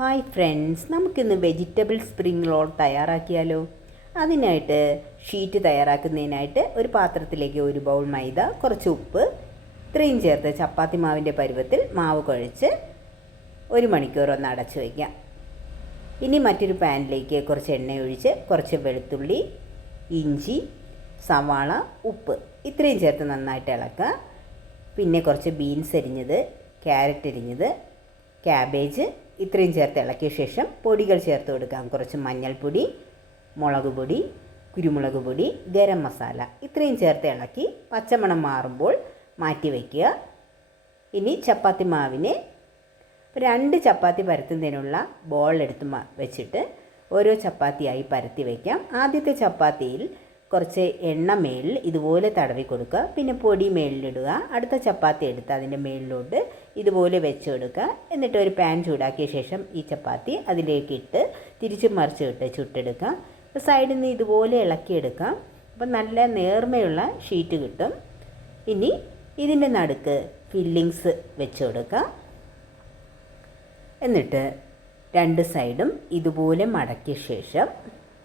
Hi friends നമുക്കിന്ന് vegetable spring roll തയ്യാറാക്കിയാലോ? അതിനായിട്ട് ഷീറ്റ് തയ്യാറാക്കുന്നതിനായിട്ട് ഒരു പാത്രത്തിലേക്ക് ഒരു ബൗൾ മൈദ കുറച്ച് ഉപ്പ് ഇത്രയും ചേർത്ത് ചപ്പാത്തി മാവിന്റെ പരുവത്തിൽ മാവ് കുഴച്ച് ഒരു മണിക്കൂർ ഒന്ന് അടച്ചു വയ്ക്കാം. ഇനി മറ്റൊരു പാനിലേക്ക് കുറച്ച് എണ്ണ ഒഴിച്ച് കുറച്ച് വെളുത്തുള്ളി ഇഞ്ചി സവാള ഉപ്പ് ഇത്രയും ചേർത്ത് നന്നായിട്ട് ഇളക്കുക. പിന്നെ കുറച്ച് ബീൻസ് അരിഞ്ഞത് ക്യാരറ്റ് അരിഞ്ഞത് ക്യാബേജ് ഇത്രയും ചേർത്ത് ഇളക്കിയ ശേഷം പൊടികൾ ചേർത്ത് കൊടുക്കാം. കുറച്ച് മഞ്ഞൾപ്പൊടി മുളക് പൊടി കുരുമുളക് പൊടി ഗരം മസാല. ഇത്രയും ചേർത്ത് ഇളക്കി പച്ചമണം മാറുമ്പോൾ മാറ്റി വയ്ക്കുക ഇനി ചപ്പാത്തി മാവിന് രണ്ട് ചപ്പാത്തി പരത്തുന്നതിനുള്ള ബോൾ എടുത്ത് വെച്ചിട്ട് ഓരോ ചപ്പാത്തിയായി പരത്തി വയ്ക്കാം ആദ്യത്തെ ചപ്പാത്തിയിൽ കുറച്ച് എണ്ണ മേളിൽ ഇതുപോലെ തടവി കൊടുക്കുക. പിന്നെ പൊടി മേളിലിടുക. അടുത്ത ചപ്പാത്തി എടുത്ത് അതിന്റെ മേളിലോട്ട് ഇതുപോലെ വെച്ച് കൊടുക്കുക എന്നിട്ട് ഒരു പാൻ ചൂടാക്കിയ ശേഷം ഈ ചപ്പാത്തി അതിലേക്ക് ഇട്ട് തിരിച്ച് മറിച്ച് ഇട്ട് ചുട്ടെടുക്കാം അപ്പോൾ സൈഡിൽ നിന്ന് ഇതുപോലെ ഇളക്കിയെടുക്കാം അപ്പം നല്ല നേർമയുള്ള ഷീറ്റ് കിട്ടും. ഇനി ഇതിന്റെ നടുക്ക് ഫില്ലിങ്സ് വെച്ച് കൊടുക്കാം എന്നിട്ട് രണ്ട് സൈഡും ഇതുപോലെ മടക്കിയ ശേഷം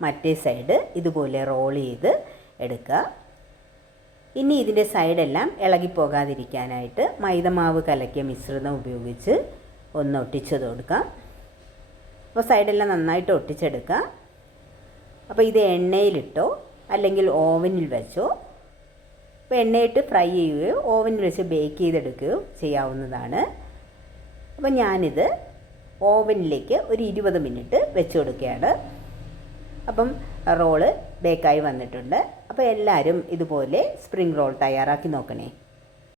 മറ്റേ സൈഡ് ഇതുപോലെ റോൾ ചെയ്ത് എടുക്കുക. ഇനി ഇതിന്റെ സൈഡെല്ലാം ഇളകിപ്പോകാതിരിക്കാനായിട്ട് മൈദമാവ് കലക്കിയ മിശ്രിതം ഉപയോഗിച്ച് ഒന്ന് ഒട്ടിച്ചത് കൊടുക്കാം അപ്പോൾ സൈഡെല്ലാം നന്നായിട്ട് ഒട്ടിച്ചെടുക്കുക. അപ്പോൾ ഇത് എണ്ണയിലിട്ടോ അല്ലെങ്കിൽ ഓവനിൽ വെച്ചോ അപ്പോൾ എണ്ണയിട്ട് ഫ്രൈ ചെയ്യുകയോ ഓവനിൽ വെച്ച് ബേക്ക് ചെയ്തെടുക്കുകയോ ചെയ്യാവുന്നതാണ്. അപ്പോൾ ഞാനിത് ഓവനിലേക്ക് ഒരു ഇരുപത് മിനിറ്റ് വെച്ച് കൊടുക്കുകയാണ്. അപ്പം റോൾ ബേക്കായി വന്നിട്ടുണ്ട്. അപ്പോൾ എല്ലാവരും ഇതുപോലെ സ്പ്രിംഗ് റോൾ തയ്യാറാക്കി നോക്കണേ.